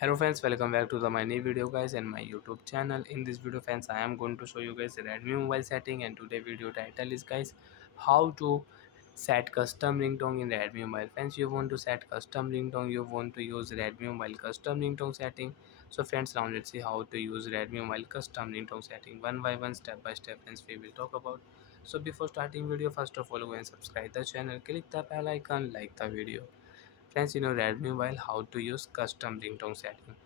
Hello friends, welcome back to my new video guys and my YouTube channel. In this video friends, I am going to show you guys the Redmi mobile setting, and today video title is guys how to set custom ringtone in Redmi mobile. Friends, you want to set custom ringtone, you want to use Redmi mobile custom ringtone setting. So friends, now let's see how to use Redmi mobile custom ringtone setting one by one, step by step. Friends, we will talk about. So before starting video, first of all go and subscribe the channel, click the bell icon, like the video. Friends, Redmi Mobile how to use custom ringtone setting.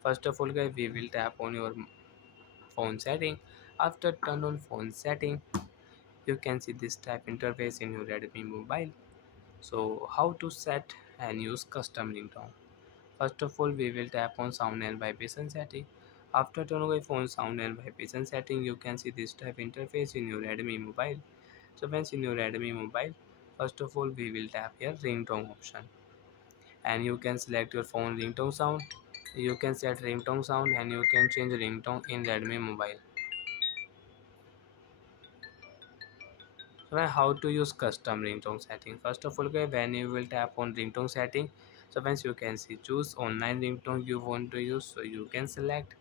First of all, guys, we will tap on your phone setting. After turn on phone setting, you can see this type interface in your Redmi Mobile. So, how to set and use custom ringtone? First of all, we will tap on sound and vibration setting. After turn on phone sound and vibration setting, you can see this type interface in your Redmi Mobile. So, once in your Redmi Mobile, first of all, we will tap here ringtone option, and you can select your phone ringtone sound. You can set ringtone sound and you can change ringtone in Redmi Mobile. So now how to use custom ringtone setting? First of all, okay, when you will tap on ringtone setting, so once you can see choose online ringtone you want to use, so you can select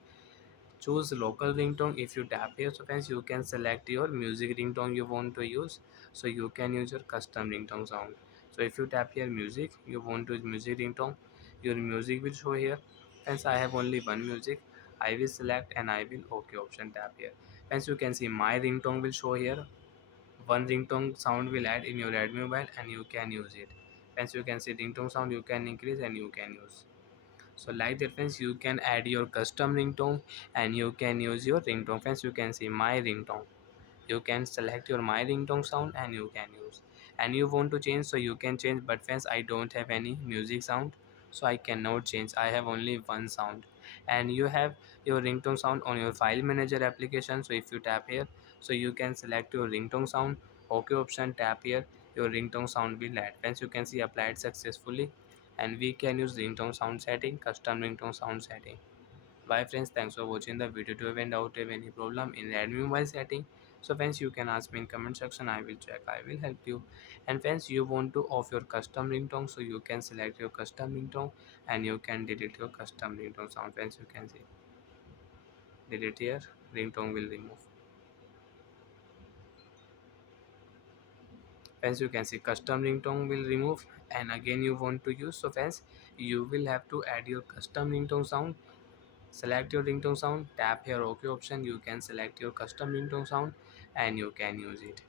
choose local ringtone. If you tap here, so friends, you can select your music ringtone you want to use, so you can use your custom ringtone sound. So if you tap here music, you want to use music ringtone, your music will show here. Friends, I have only one music, I will select and I will OK option, tap here. Friends, you can see my ringtone will show here. One ringtone sound will add in your Redmi mobile and you can use it. Friends, you can see ringtone sound you can increase and you can use. So like that friends, you can add your custom ringtone and you can use your ringtone. Friends, you can see my ringtone, you can select your my ringtone sound and you can use. And you want to change, so you can change, but friends, I don't have any music sound, so I cannot change, I have only one sound. And you have your ringtone sound on your file manager application, so if you tap here, so you can select your ringtone sound, OK option, tap here, your ringtone sound will add. Friends, you can see applied successfully, and we can use ringtone sound setting, custom ringtone sound setting. Bye friends, thanks for watching the video. To find out if any problem in Redmi mobile setting, so friends, you can ask me in comment section, I will check, I will help you. And friends, you want to off your custom ringtone, so you can select your custom ringtone and you can delete your custom ringtone sound. Friends, you can see delete here, ringtone will remove. Friends, you can see custom ringtone will remove, and again you want to use, so friends, you will have to add your custom ringtone sound. Select your ringtone sound, tap here OK option, you can select your custom ringtone sound and you can use it.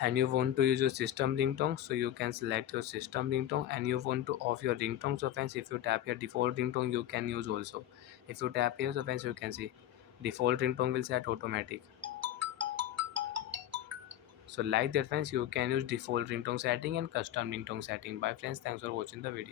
And you want to use your system ringtone, so you can select your system ringtone. And you want to off your ringtone, so friends, if you tap here default ringtone you can use also. If you tap here, so friends, you can see default ringtone will set automatic. So like that friends, you can use default ringtone setting and custom ringtone setting. Bye friends, thanks for watching the video.